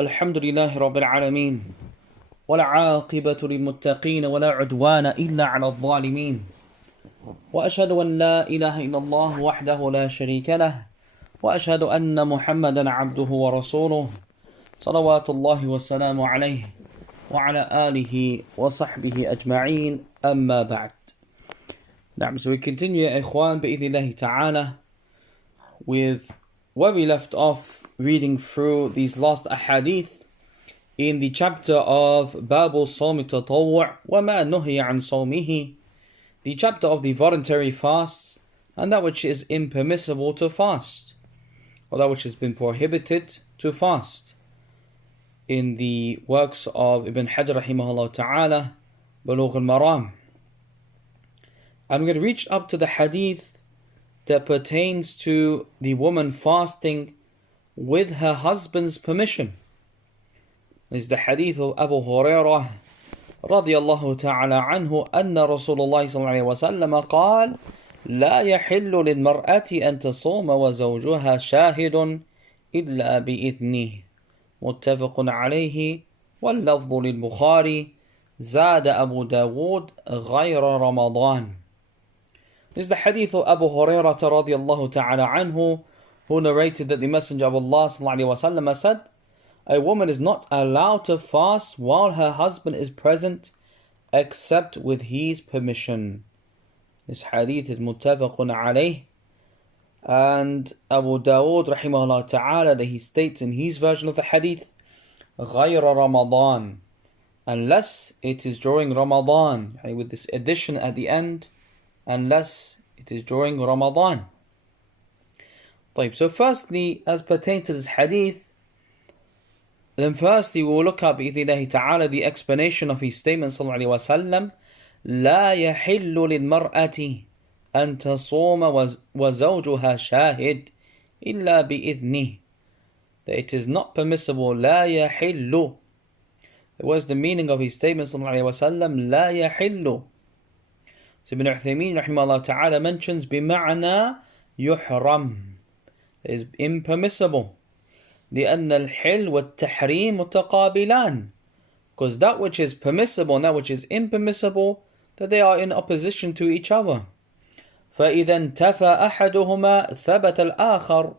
الحمد لله رب العالمين والعاقبة للمتقين ولا عدوان إلا على الظالمين وأشهد أن لا إله إلا الله وحده لا شريك له وأشهد أن محمدا عبده ورسوله صلوات الله والسلام عليه وعلى آله وصحبه أجمعين أما بعد. So we continue إخوان بإذن الله تعالى with where we left off, reading through these last ahadith in the chapter of Babu Sawmi Tatawwu' wa ma nuhiya an sawmihi, the chapter of the voluntary fasts and that which is impermissible to fast, or that which has been prohibited to fast. In the works of Ibn Hajar rahimahullah ta'ala, Bulugh Al Maram. And we're going to reach up to the hadith that pertains to the woman fasting with her husband's permission. This is the hadith of Abu Hurairah radiyallahu ta'ala anhu أن رسول الله صلى الله عليه وسلم قال لا يحل للمرأة أن تصوم وزوجها شاهد إلا بإذنه متفق عليه واللفظ للبخاري زاد أبو داود غير رمضان. This is the hadith of Abu Hurairah radiyallahu ta'ala anhu, who narrated that the Messenger of Allah sallallahu alaihi wasallam said, a woman is not allowed to fast while her husband is present except with his permission. This hadith is muttafaqun alayh, and Abu Dawood rahimahullah ta'ala, that he states in his version of the hadith, غَيْرَ Ramadan, unless it is during Ramadan, with this addition at the end, unless it is during Ramadan. So firstly, as pertains to this hadith, then firstly we will look up بإذن ta'ala the explanation of his statement sallallahu alaihi wasallam, لا يحل للمرأة أن تصوم وزوجها شاهد إلا بإذنه, that it is not permissible, لا يحل. What is the meaning of his statement sallallahu alaihi wasallam, لا يحل? So Ibn Uthaymeen rahimahullah ta'ala mentions بمعنى يحرم, it is impermissible. لأن الحل والتحريم متقابلان, because that which is permissible and that which is impermissible, that they are in opposition to each other. فإذا انتفى أحدهما ثبت الآخر.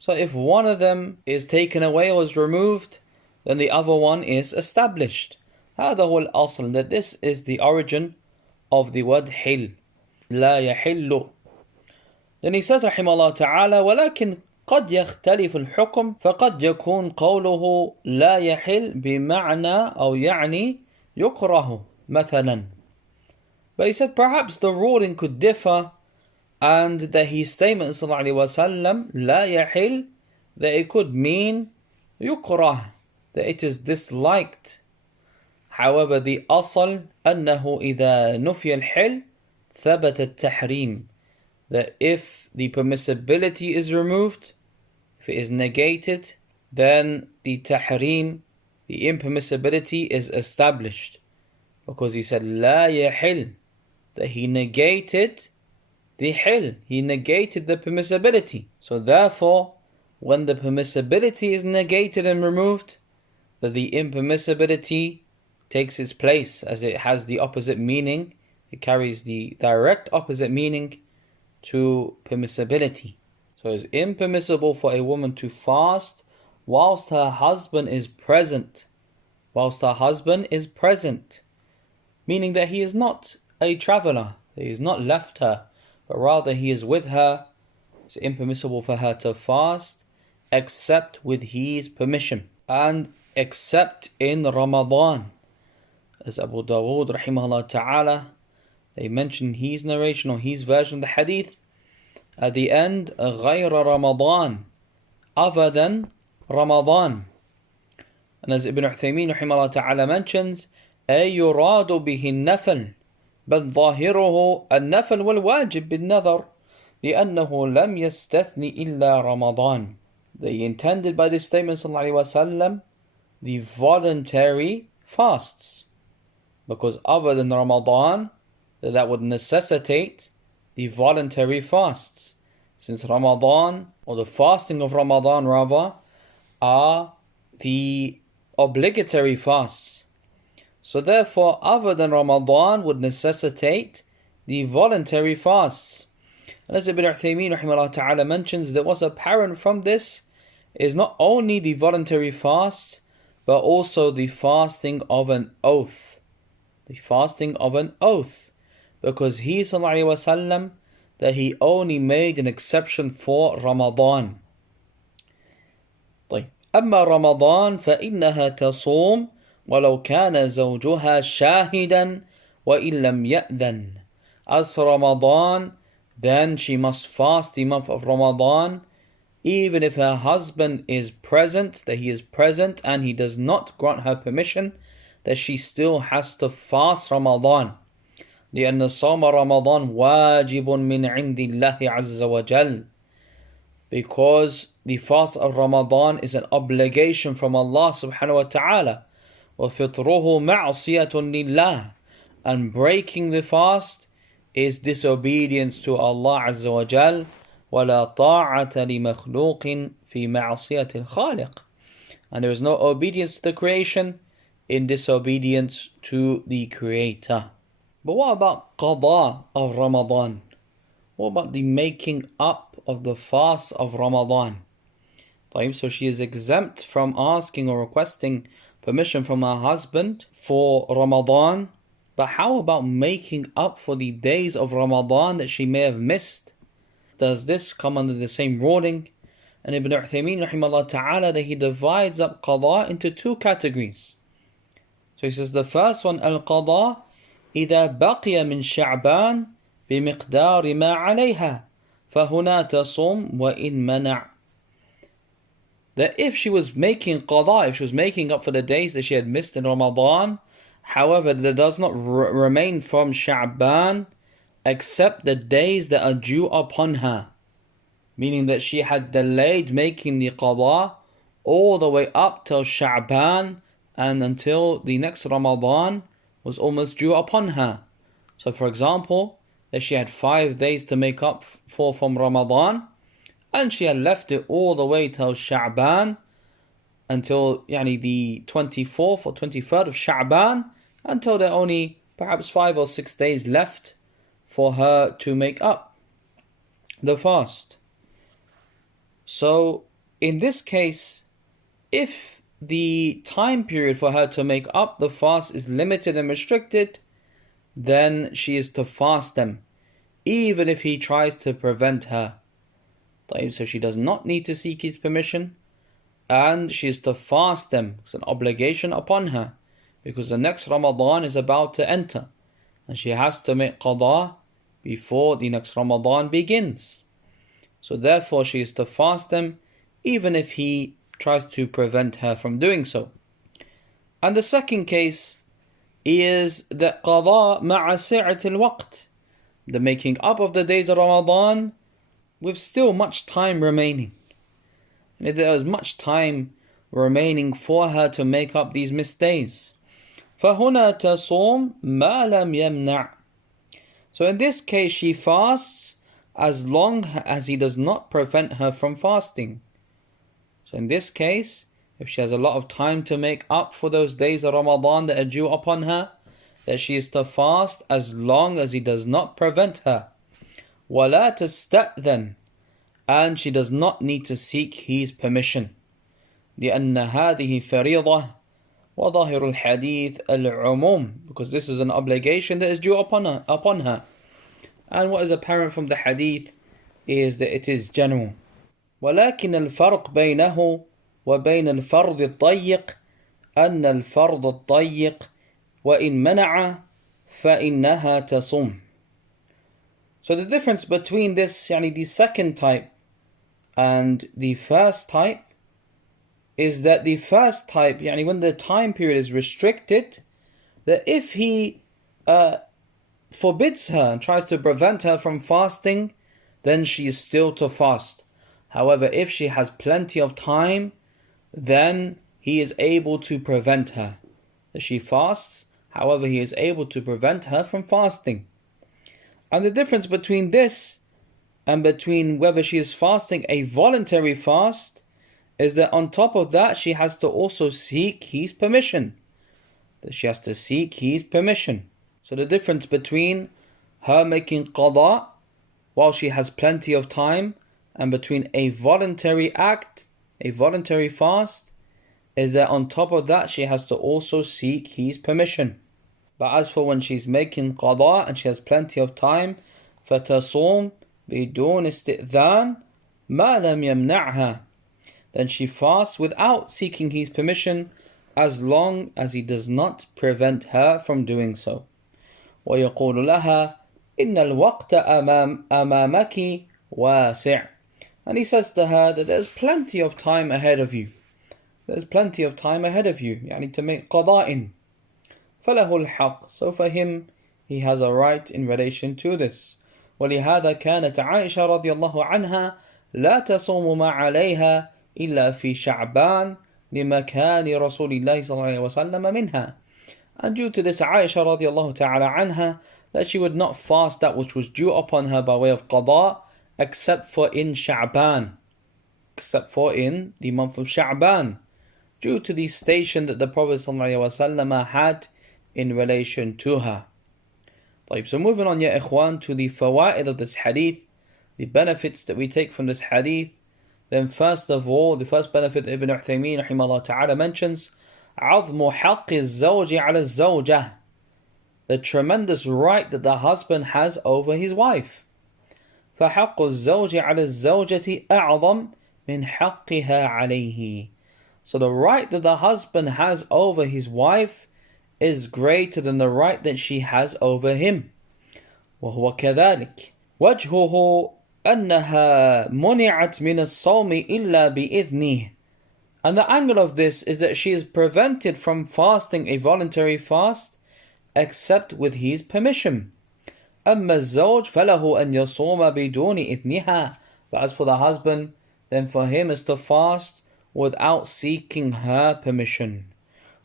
So if one of them is taken away or is removed, then the other one is established. هذا هو الأصل, that this is the origin of the word حل, لا يحل. Then he says رحمه الله تعالى ولكن قد يختلف الحكم فقد يكون قوله لا يحل بمعنى أو يعني يكره مثلا. But he said perhaps the ruling could differ, and that his statement صلى الله عليه وسلم لا يحل, that it could mean يكره, that it is disliked. However, the أصل أنه إذا نفي الحل ثبت التحريم, that if the permissibility is removed, if it is negated, then the tahrim, the impermissibility, is established. Because he said لا يحل, that he negated the hil, he negated the permissibility. So therefore, when the permissibility is negated and removed, that the impermissibility takes its place, as it has the opposite meaning. It carries the direct opposite meaning to permissibility. So it's impermissible for a woman to fast whilst her husband is present. Whilst her husband is present. Meaning that he is not a traveler, that he has not left her, but rather he is with her. It's impermissible for her to fast except with his permission, and except in Ramadan. As Abu Dawood rahimahullah ta'ala, they mention his narration or his version of the hadith at the end, غَيْرَ Ramadan, other than Ramadan. And as Ibn Uthaymeen rahimahullah ta'ala mentions, أي يراد به النفل بل ظاهره النفل والواجب بالنظر لأنه لم يستثني إلا رمضان. They intended by this statement صلى الله عليه وسلم the voluntary fasts, because other than Ramadan, that would necessitate the voluntary fasts, since Ramadan, or the fasting of Ramadan rather, are the obligatory fasts. So therefore, other than Ramadan would necessitate the voluntary fasts. And as Ibn Uthaymeen rahimahullah ta'ala mentions, that what's apparent from this is not only the voluntary fasts, but also the fasting of an oath. The fasting of an oath. Because he sallallahu alayhi wa sallam, that he only made an exception for Ramadan. طيب. أما رمضان فإنها تصوم ولو كان زوجها شاهدا وإن لم يأذن. As for Ramadan, then she must fast the month of Ramadan, even if her husband is present, that he is present and he does not grant her permission, that she still has to fast Ramadan. لأن صوم رمضان واجب من عند الله عز وجل. Because the fast of Ramadan is an obligation from Allah subhanahu wa ta'ala. وفطره معصية لله. And breaking the fast is disobedience to Allah عز وجل. ولا طاعة لمخلوق في معصية الخالق. And there is no obedience to the creation in disobedience to the Creator. But what about qada of Ramadan? What about the making up of the fast of Ramadan? So she is exempt from asking or requesting permission from her husband for Ramadan. But how about making up for the days of Ramadan that she may have missed? Does this come under the same ruling? And Ibn Uthaymeen rahimahullah ta'ala, that he divides up qada into two categories. So he says the first one, al-qada إذا بقي من شعبان بمقدار ما عليها فهنا تصوم وإن منع. That if she was making qada, if she was making up for the days that she had missed in Ramadan, however, there does not remain from Sha'ban except the days that are due upon her. Meaning that she had delayed making the qada all the way up till Sha'ban and until the next Ramadan was almost due upon her. So for example, that she had 5 days to make up for from Ramadan, and she had left it all the way till Sha'ban, until the 24th or 23rd of Sha'ban, until there are only perhaps 5 or 6 days left for her to make up the fast. So in this case, if the time period for her to make up the fast is limited and restricted, then she is to fast them, even if he tries to prevent her. So she does not need to seek his permission, and she is to fast them. It's an obligation upon her, because the next Ramadan is about to enter, and she has to make qada before the next Ramadan begins. So therefore she is to fast them, even if he tries to prevent her from doing so. And the second case is the qada ma'a si'at al-waqt, the making up of the days of Ramadan with still much time remaining. And if there is much time remaining for her to make up these missed days, فَهُنَا تَصُومْ مَا لَمْ يَمْنَعْ. So in this case she fasts as long as he does not prevent her from fasting. So in this case, if she has a lot of time to make up for those days of Ramadan that are due upon her, that she is to fast as long as he does not prevent her. وَلَا تَسْتَأْذَنْ. And she does not need to seek his permission. لأن هذه فريضة وظاهر الحديث العموم. Because this is an obligation that is due upon her. And what is apparent from the hadith is that it is general. ولكن الفرق بينه وبين الفرض الضيق أن الفرض الضيق وإن منع فإنها تصوم. So the difference between this, the second type and the first type, is that the first type, when the time period is restricted, that if he forbids her and tries to prevent her from fasting, then she is still to fast. However, if she has plenty of time, then he is able to prevent her. That she fasts, however, he is able to prevent her from fasting. And the difference between this and between whether she is fasting a voluntary fast is that on top of that, she has to also seek his permission. That she has to seek his permission. So the difference between her making qada while she has plenty of time and between a voluntary act, a voluntary fast, is that on top of that she has to also seek his permission. But as for when she's making qada and she has plenty of time, فَتَصُومْ بِدُونِ اسْتِئْذَانٍ مَا لَمْ يَمْنَعْهَا, then she fasts without seeking his permission as long as he does not prevent her from doing so. وَيَقُولُ لَهَا إِنَّ الْوَقْتَ أَمَامَكِ وَاسِعٌ, and he says to her that there's plenty of time ahead of you. There's plenty of time ahead of you, يعني to make qada'in. فَلَهُ الْحَقِّ, so for him, he has a right in relation to this. وَلِهَذَا كَانَتْ عَائِشَةَ رَضِيَ اللَّهُ عَنْهَا لَا تَصُومُ مَا عَلَيْهَا إِلَّا فِي شَعْبَانٍ لِمَكَانِ رَسُولِ اللَّهِ صَلَّى اللَّهُ عَلَيْهِ وَسَلَّمَ مِنْهَا. And due to this, Aisha radiallahu ta'ala anha, that she would not fast that which was due upon her by way of qada, except for in Sha'ban, except for in the month of Sha'ban, due to the station that the Prophet ﷺ had in relation to her. So moving on, ya ikhwan, to the fawaid of this hadith, the benefits that we take from this hadith. Then first of all, the first benefit that Ibn Uthaymeen rahimahullah ta'ala mentions, عظم حق الزوج على الزوجة, the tremendous right that the husband has over his wife. فحق الزوج على الزوجة أعظم من حقها عليه, so the right that the husband has over his wife is greater than the right that she has over him. وهو كذلك وجهه أنها منعت من الصوم إلا بإذنه, and the angle of this is that she is prevented from fasting a voluntary fast except with his permission. أما الزوج فله أن يصوم بدون إذنها, but as for the husband, then for him is to fast without seeking her permission.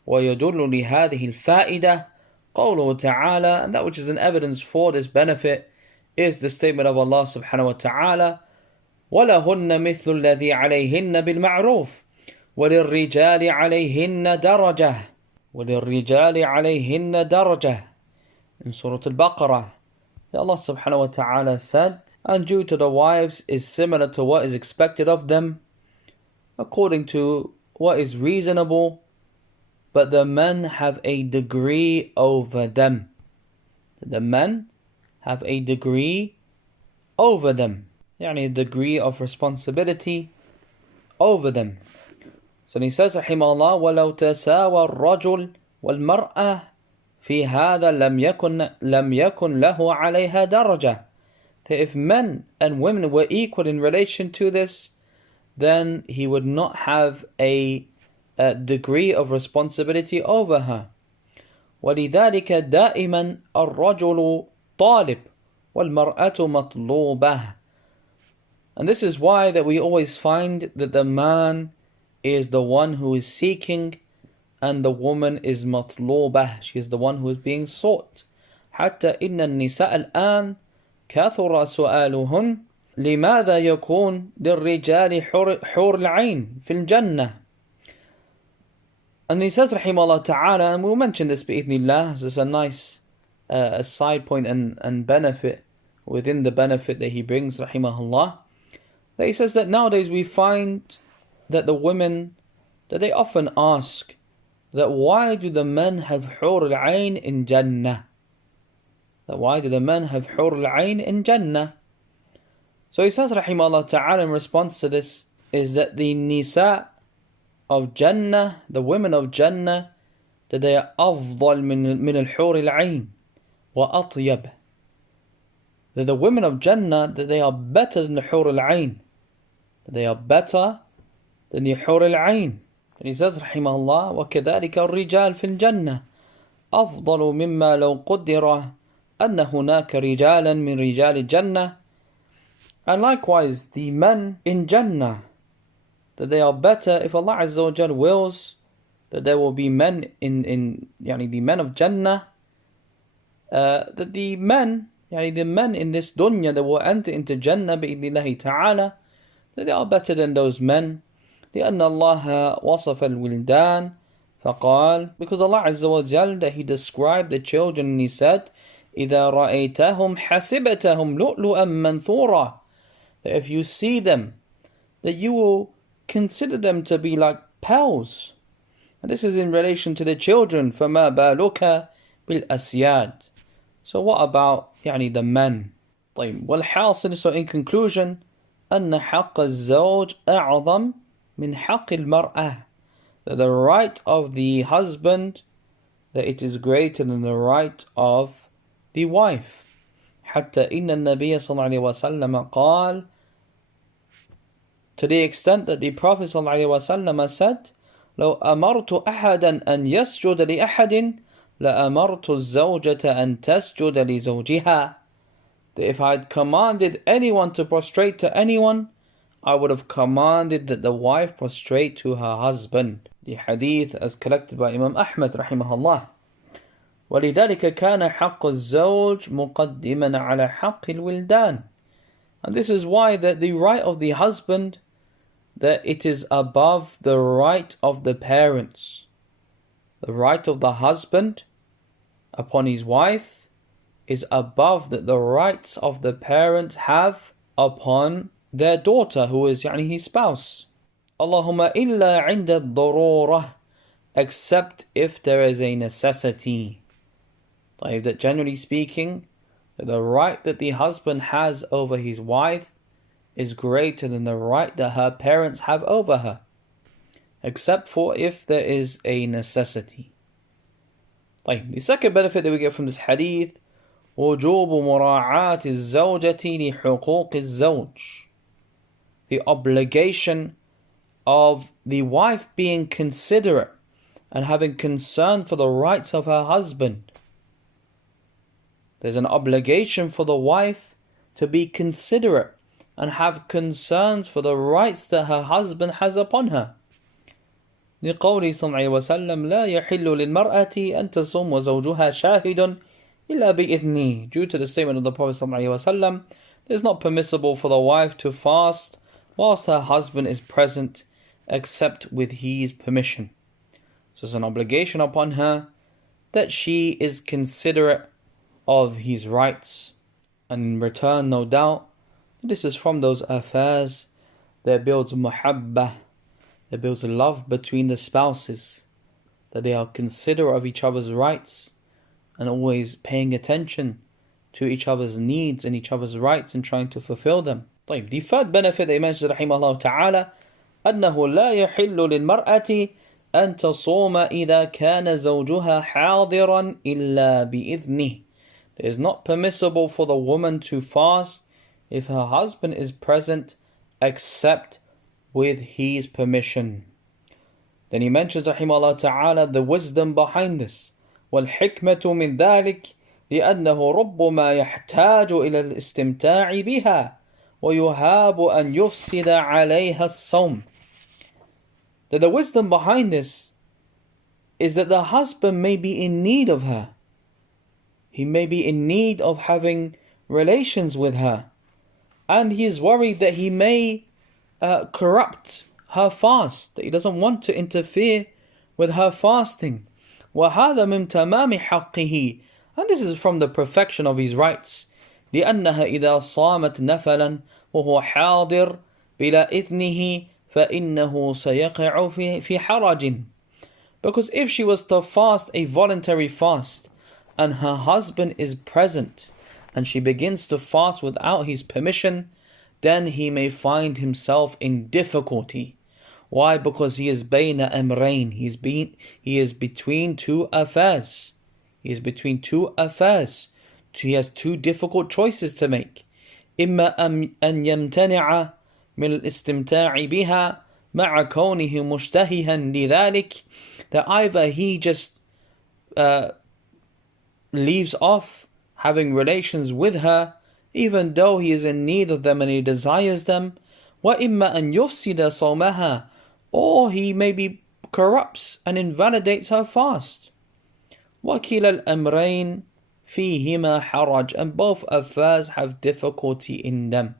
ويدل لهذه الفائدة قوله تعالى, and that which is an evidence for this benefit is the statement of Allah subhanahu wa ta'ala, وَلَهُنَّ مِثْلُ الَّذِي عَلَيْهِنَّ بِالْمَعْرُوفِ وَلِلرِّجَالِ عَلَيْهِنَّ دَرَجَةٌ وَلِلرِّجَالِ عَلَيْهِنَّ دَرَجَةٌ, in Surah Al-Baqarah. Allah subhanahu wa ta'ala said, and due to the wives is similar to what is expected of them, according to what is reasonable, but the men have a degree over them. The men have a degree over them, يعني a degree of responsibility over them. So he says, rahimahullah, وَلَوْ تَسَاوَى الرَّجُلُ وَالْمَرْأَةِ فِي هَذَا لَمْ يَكُنْ لَهُ عَلَيْهَا دَرَجَةٌ, that if men and women were equal in relation to this, then he would not have a degree of responsibility over her. وَلِذَلِكَ دَائِمًا الرَّجُلُ طَالِبٌ وَالْمَرْأَةُ مَطْلُوبَةٌ, and this is why that we always find that the man is the one who is seeking and the woman is مطلوبة, she is the one who is being sought. حتى إن النساء الآن كثر سؤالهن لماذا يكون للرجال حور العين في الجنة. And he says rahimahullah ta'ala, and we'll mention this bi'idhnillah, as it's a nice a side point and benefit within the benefit that he brings rahimahullah, that he says that nowadays we find that the women, that they often ask that why do the men have hur al-ain in Jannah? That why do the men have hur al-ain in Jannah? So he says rahimahullah ta'ala in response to this is that the nisa of Jannah, the women of Jannah, that they are أفضل من الحور العين وأطيب, that the women of Jannah, that they are better than the حور العين, that they are better than the حور العين. And he says رحمه الله وكذلك الرجال في الجنة أفضل مما لو قدر أن هناك رجالا من رجال الجنة. And likewise the men in Jannah, that they are better if Allah Azza wa Jal wills that there will be men in يعني the men of Jannah, that the men in this dunya that will enter into Jannah bi'idhnillahi ta'ala, that they are better than those men لأن الله وصف الولدان فقال, because Allah Azza wa Jal, that He described the children and He said, إِذَا رَأَيْتَهُمْ حَسِبَتَهُمْ لُؤْلُؤًا مَنْثُورًا, that if you see them, that you will consider them to be like pearls. And this is in relation to the children. فَمَا بَالُكَ بِالْأَسْيَادِ. So what about the men? طيب. والحاصل, so in conclusion, أن حق الزوج أعظم من حق المرأة, that the right of the husband, that it is greater than the right of the wife. حتى إن النبي صلى الله عليه وسلم قال, to the extent that the Prophet صلى الله عليه وسلم said, لو أمرت أحدا أن يسجد لأحد لأمرت الزوجة أن تسجد لزوجها, that if I had commanded anyone to prostrate to anyone, I would have commanded that the wife prostrate to her husband. The hadith as collected by Imam Ahmad rahimahullah. ولذلك كان حق الزوج مقدما على حق الولدان. And this is why that the right of the husband, that it is above the right of the parents. The right of the husband upon his wife is above that the rights of the parents have upon their daughter, who is his spouse. Allahumma illa inda darurah, except if there is a necessity. That generally speaking, the right that the husband has over his wife is greater than the right that her parents have over her, except for if there is a necessity. The second benefit that we get from this hadith, وجوب مراعاة الزوجة لحقوق الزوج, the obligation of the wife being considerate and having concern for the rights of her husband. There's an obligation for the wife to be considerate and have concerns for the rights that her husband has upon her. لقوله صلى الله عليه وسلم لا يحل للمرأة أن تصوم وزوجها شاهد إلا بإذنه. Due to the statement of the Prophet صلى الله عليه وسلم, it is not permissible for the wife to fast whilst her husband is present except with his permission. So it's an obligation upon her that she is considerate of his rights, and in return, no doubt, this is from those affairs that builds muhabbah, that builds love between the spouses, that they are considerate of each other's rights and always paying attention to each other's needs and each other's rights and trying to fulfill them. The third benefit they mentioned rahimahullah ta'ala, أنه لا يحل للمرأة أن تصوم إذا كان زوجها حاضرا إلا بإذنه. It is not permissible for the woman to fast if her husband is present except with his permission. Then he mentions rahimahullah ta'ala the wisdom behind this. والحكمة من ذلك لأنه ربما يحتاج إلى الاستمتاع بها ويهاب أن يفسد عليها الصوم. That the wisdom behind this is that the husband may be in need of her. He may be in need of having relations with her, and he is worried that he may corrupt her fast, that he doesn't want to interfere with her fasting. وَهَذَا مِنْ تَمَامِ حَقِّهِ, and this is from the perfection of his rights. لأنها إذا صامت نفلا وهو حاضر بلا إذنه فإنه سيقع في حرج. Because if she was to fast a voluntary fast and her husband is present and she begins to fast without his permission, then he may find himself in difficulty. Why? Because he is بين أمرين. He is between two affairs. He is between two affairs. He has two difficult choices to make. إما أن يمتنع من الاستمتاع بها مع كونه مشتهيا لذلك, that either he just leaves off having relations with her even though he is in need of them and he desires them, وإما أن يفسد صومها, or he maybe corrupts and invalidates her fast. وكلا الأمرين فيهما حرج, and both affairs have difficulty in them.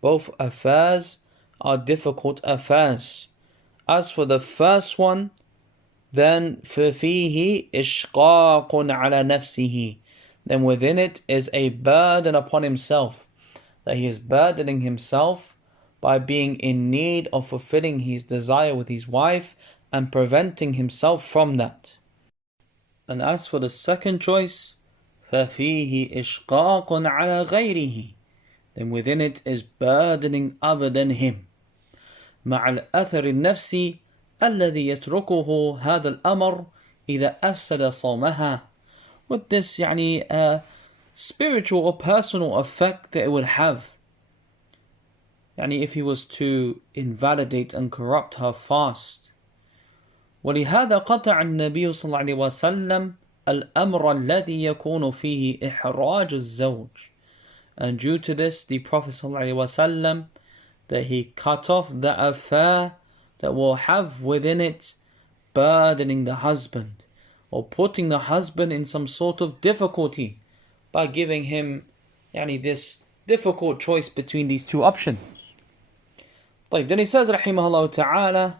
Both affairs are difficult affairs. As for the first one, then فَفِيهِ إِشْقَاقٌ عَلَى نَفْسِهِ, then within it is a burden upon himself, that he is burdening himself by being in need of fulfilling his desire with his wife and preventing himself from that. And as for the second choice, فَفِيهِ إِشْقَاقٌ عَلَى غَيْرِهِ, then within it is burdening other than him. مع الأثر النفسي الذي يتركه هذا الأمر إذا أفسد صومها, with this spiritual or personal effect that it will have, if he was to invalidate and corrupt her fast. ولهذا قطع النبي صلى الله عليه وسلم الأمر الذي يكون فيه إحراج الزوج, and due to this the Prophet صلى الله عليه وسلم, that he cut off the affair that will have within it burdening the husband or putting the husband in some sort of difficulty by giving him this difficult choice between these two options. Then he says rahimahullah ta'ala,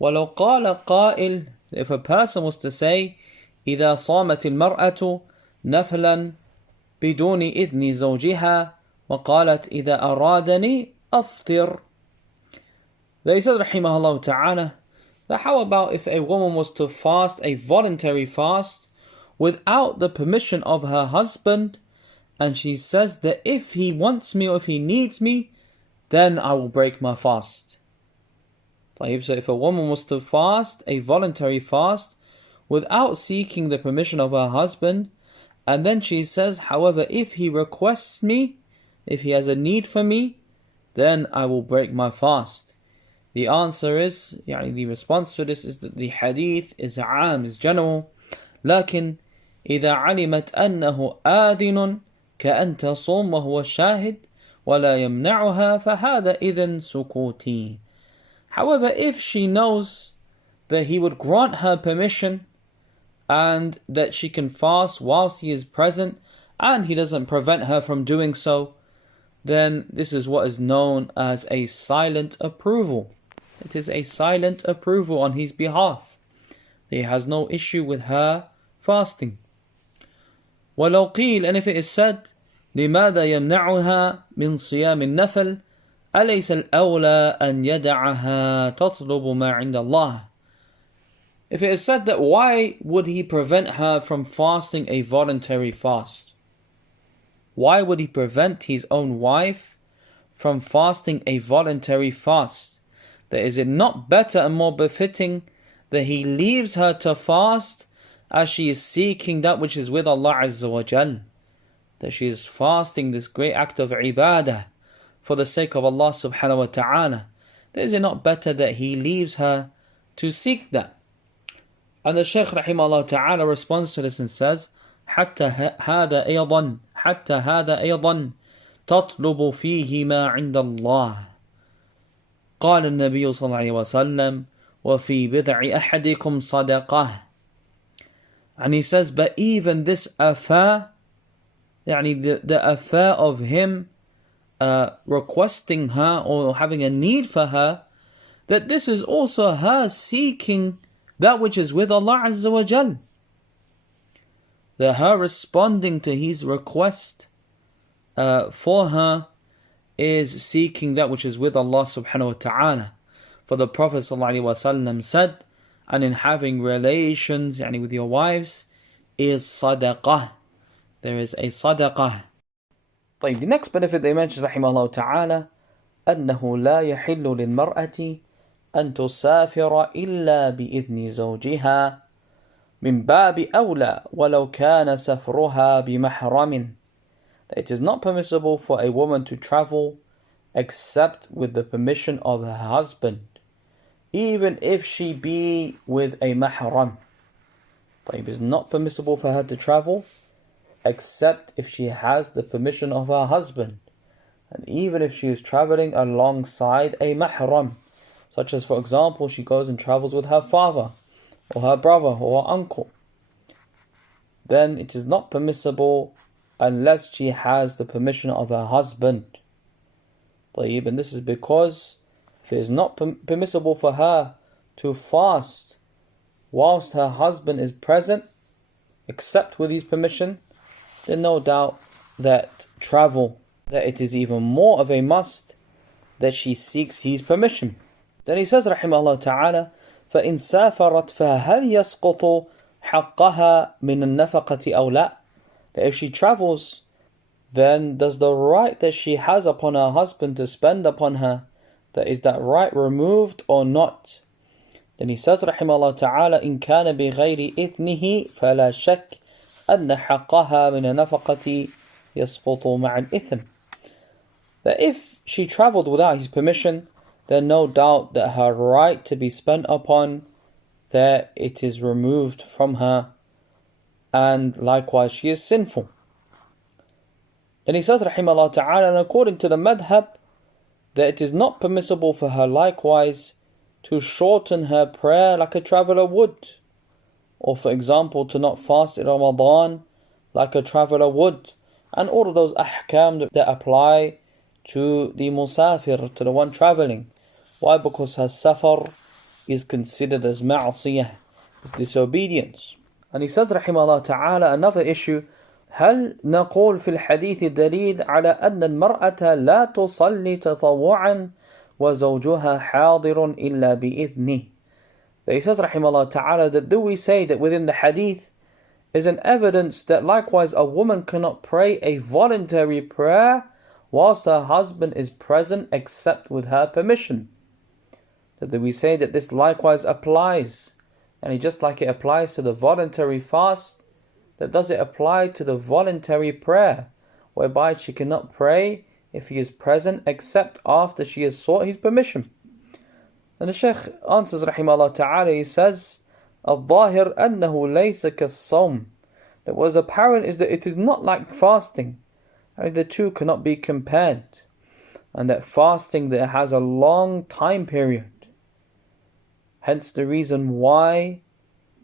وَلَوْ قَالَ قَائِلٌ, if a person was to say إِذَا صَامَتِ الْمَرْأَةُ نَفْلًا بِدُونِ إِذْنِ زَوْجِهَا وَقَالَتْ إِذَا أَرَادَنِي أَفْطِرْ. Then he says rahimahullah ta'ala, that how about if a woman was to fast a voluntary fast without the permission of her husband, and she says that if he wants me or if he needs me, then I will break my fast. So if a woman was to fast a voluntary fast without seeking the permission of her husband, and then she says, however, if he requests me, if he has a need for me, then I will break my fast. The answer is, the response to this is that the hadith is is general. لكن إذا علمت أنه آذن كأن تصوم وهو شاهد ولا يمنعها فهذا إذن سكوتي. However, if she knows that he would grant her permission and that she can fast whilst he is present and he doesn't prevent her from doing so, then this is what is known as a silent approval. It is a silent approval on his behalf. He has no issue with her fasting. وَلَوْ قِيلَ, and if it is said, لِمَاذا يَمْنَعُهَا مِنْ صِيَامِ النَّفْلِ أَلَيْسَ الْأَوْلَى أَنْ يَدَعَهَا تَطْلُبُ مَا عِنْدَ اللَّهِ. If it is said that why would he prevent her from fasting a voluntary fast? Why would he prevent his own wife from fasting a voluntary fast? That is it not better and more befitting that he leaves her to fast as she is seeking that which is with Allah Azza wa Jal, that she is fasting this great act of ibadah for the sake of Allah subhanahu wa ta'ala? Is it not better that he leaves her to seek that? And the Shaykh rahimahullah ta'ala responds to this and says, حتى هذا أيضا تطلب فيه ما عند الله. قال النبي صلى الله عليه وسلم وفي بضع أحدكم صدقة. And he says, but even this affair, the affair of him requesting her or having a need for her, that this is also her seeking that which is with Allah Azza wa Jal. That her responding to his request for her is seeking that which is with Allah subhanahu wa ta'ala. For the Prophet sallallahu alaihi wasallam said, and in having relations with your wives is sadaqah. There is a sadaqah. The next benefit they mention rahimahullah ta'ala, أنه لا يحل للمرأة أن تسافر إلا بإذن زوجها من باب أولى ولو كان سفرها بمحرم. That it is not permissible for a woman to travel except with the permission of her husband, even if she be with a mahram. It is not permissible for her to travel except if she has the permission of her husband, and even if she is traveling alongside a mahram, such as for example she goes and travels with her father or her brother or her uncle, then it is not permissible unless she has the permission of her husband. And this is because if it is not permissible for her to fast whilst her husband is present, except with his permission, then no doubt that travel, that it is even more of a must that she seeks his permission. Then he says, rahimahullah ta'ala, فَإِن سَافَرَتْ فَهَلْ يَسْقُطُ حَقَّهَا مِنَ النَّفَقَةِ أَوْ لَا? That if she travels, then does the right that she has upon her husband to spend upon her, is that right removed or not? Then he says, rahimahullah ta'ala, إِن كَانَ بِغَيْرِ إِثْنِهِ فَلَا شَكْ أَنَّ حَقَّهَا مِنَ النَّفَقَةِ يَسْقُطُ مَعَ الْإِثْمِ. That if she travelled without his permission, then no doubt that her right to be spent upon, that it is removed from her, and likewise she is sinful. Then he says, rahimahullah ta'ala, and according to the madhab, that it is not permissible for her likewise to shorten her prayer like a traveller would, or for example to not fast in Ramadan like a traveller would, and all of those ahkam that apply to the musafir, to the one travelling. Why? Because her safar is considered as ma'asiyah, as disobedience. And he said, rahimahullah ta'ala, another issue, هل نقول في الحديث دليل على أن المرأة لا تصلي تطوعا وزوجها حاضر إلا بإذنه. That he says, rahimahullah ta'ala, that do we say that within the hadith is an evidence that likewise a woman cannot pray a voluntary prayer whilst her husband is present except with her permission? That do we say that this likewise applies, and just like it applies to the voluntary fast, that does it apply to the voluntary prayer, whereby she cannot pray if he is present except after she has sought his permission? And the Shaykh answers, rahimahullah ta'ala, he says, الظاهر أنه ليس كالصوم. That what is apparent is that it is not like fasting. The two cannot be compared. And that fasting that has a long time period. Hence the reason why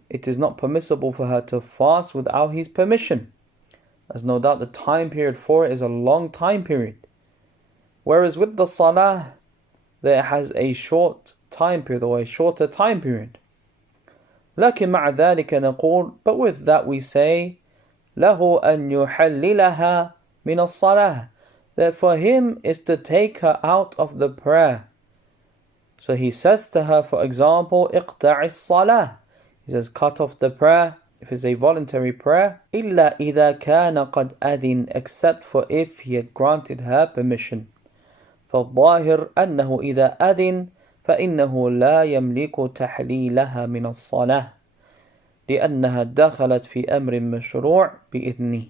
it is not permissible for her to fast without his permission. There's no doubt the time period for it is a long time period. Whereas with the salah, that has a short time period or a shorter time period. لكن مع ذلك نقول, but with that we say, له أن يحللها من الصلاة, that for him is to take her out of the prayer. So he says to her, for example, اقطع الصلاة. He says, cut off the prayer, if it's a voluntary prayer. إلا إذا كان قد أذن, except for if he had granted her permission. فالظاهر أنه إذا أذن فإنه لا يملك تحليلها من الصلاة لأنها دخلت في أمر مشروع بإذنه.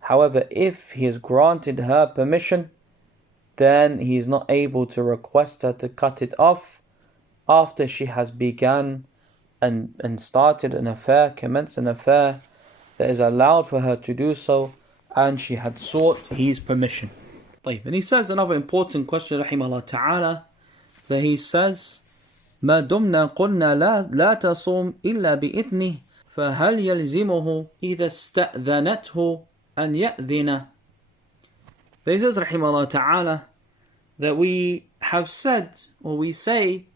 However, if he has granted her permission, then he is not able to request her to cut it off after she has begun and started an affair, commenced an affair that is allowed for her to do so, and she had sought his permission. And he says another important question, rahimahullah ta'ala, that he says, ما دمنا قلنا لا تصوم إلا بإذنه فهل يلزمه إذا استأذنته أن يأذن. That he says, rahimahullah ta'ala, that we have said, or we say,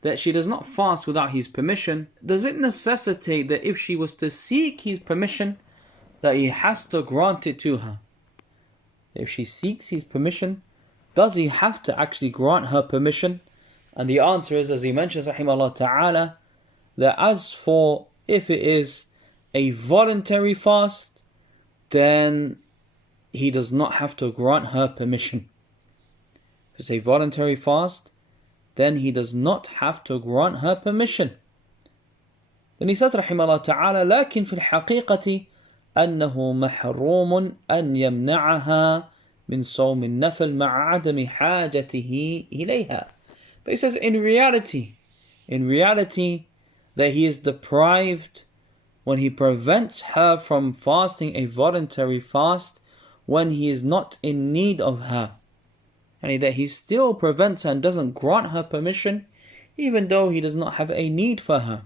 that she does not fast without his permission. Does it necessitate that if she was to seek his permission, that he has to grant it to her? If she seeks his permission, does he have to actually grant her permission? And the answer is, as he mentions, rahimahullah ta'ala, that as for if it is a voluntary fast, then he does not have to grant her permission. If it's a voluntary fast, then he does not have to grant her permission. Then he said, rahimahullah ta'ala, لكن في الحقيقة أنه محروم أن يمنعها من صوم النفل مع عدم حاجته إليها. But he says, in reality, that he is deprived when he prevents her from fasting a voluntary fast when he is not in need of her. And that he still prevents her and doesn't grant her permission even though he does not have a need for her.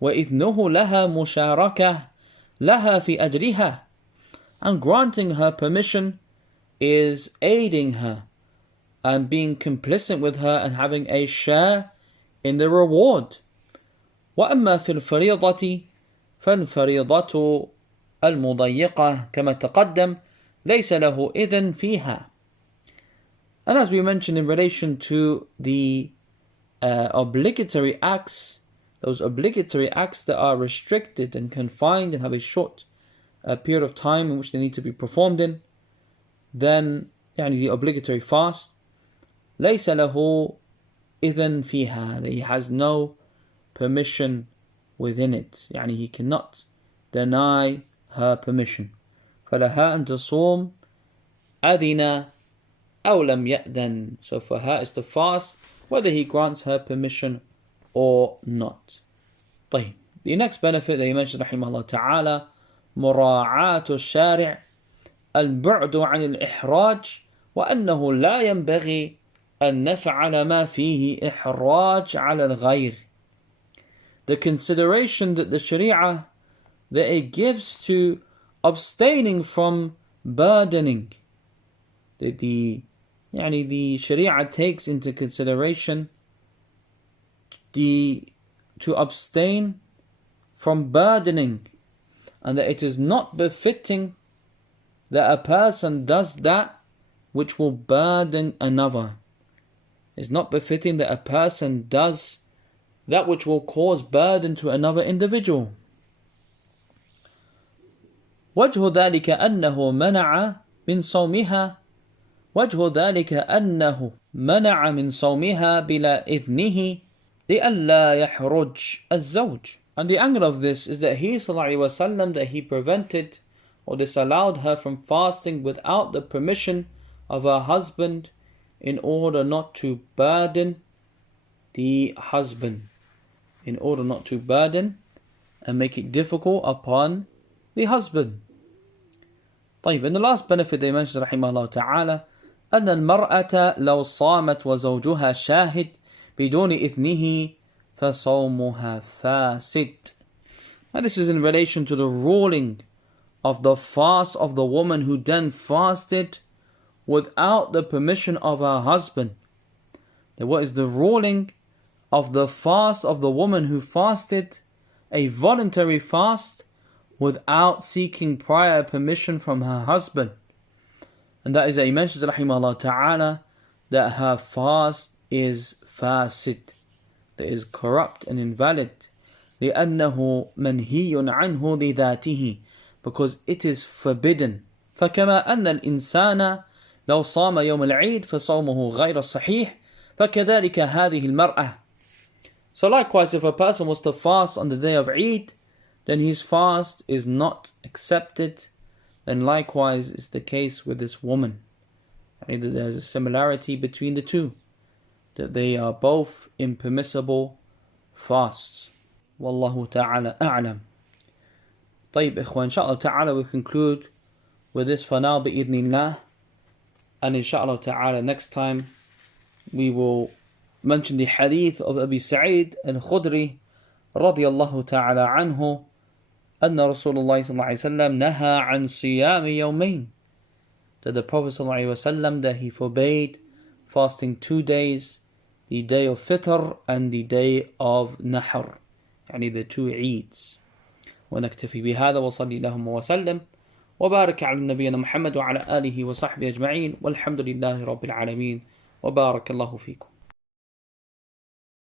وَإِذْنُهُ لَهَا مُشَارَكَةً لَهَا فِي أَجْرِهَا. And granting her permission is aiding her and being complicit with her and having a share in the reward. وأما في الفريضة فالفريضة المضيقة كما تقدم ليس له إذن فيها. And as we mentioned in relation to the obligatory acts, those obligatory acts that are restricted and confined and have a short period of time in which they need to be performed in, then the obligatory fast, ليس له إذن فيها, that he has no permission within it, he cannot deny her permission. فلها أن تصوم أذن أو لم يأذن. So for her is to fast whether he grants her permission or not. طيب. The next benefit that he mentioned رحمه الله تعالى مراعاة الشارع البعد عن الإحراج وأنه لا ينبغي أن نفعل ما فيه إحراج على الغير. The consideration that the Sharia that it gives to abstaining from burdening. The Sharia takes into consideration to abstain from burdening, and that it is not befitting that a person does that which will burden another. It's not befitting that a person does that which will cause burden to another individual. وجه ذلك أنه منع من صومها من صومها بلا إذنه لئلا يحرج الزوج. And the angle of this is that he ﷺ, that he prevented or disallowed her from fasting without the permission of her husband in order not to burden the husband, in order not to burden and make it difficult upon the husband. طيب, and the last benefit they mentioned رحمه الله تعالى أن المرأة لو صامت وزوجها شاهد بدون إذنه فصومها فاسد. And this is in relation to the ruling of the fast of the woman who then fasted without the permission of her husband. Then what is the ruling of the fast of the woman who fasted a voluntary fast without seeking prior permission from her husband? And that is that he mentions rahimahullah ta'ala that her fast is fasid, that is corrupt and invalid. لأنه منهي عنه لذاته, because it is forbidden. فكما أن الإنسان لو صام يوم العيد فصومه غير صحيح فكذلك هذه المرأة. So likewise, if a person was to fast on the day of Eid, then his fast is not accepted. Then likewise is the case with this woman. There is a similarity between the two, that they are both impermissible fasts. Wallahu ta'ala a'lam. طيب إخوان, inshallah ta'ala we conclude with this for now bi'idhnillah. And inshallah ta'ala next time we will mention the hadith of Abi Sa'id al-Khudri radiyallahu ta'ala anhu أن رسول الله صلى الله عليه وسلم نهى عن صيام يومين, that the Prophet صلى الله عليه وسلم that he forbade fasting 2 days, the day of Fitr and the day of Nahr, the 2 Eids. ونكتفي بهذا وصلي اللهم وسلم وبارك على نبينا محمد وعلى آله وصحبه أجمعين والحمد لله رب العالمين وبارك الله فيكم.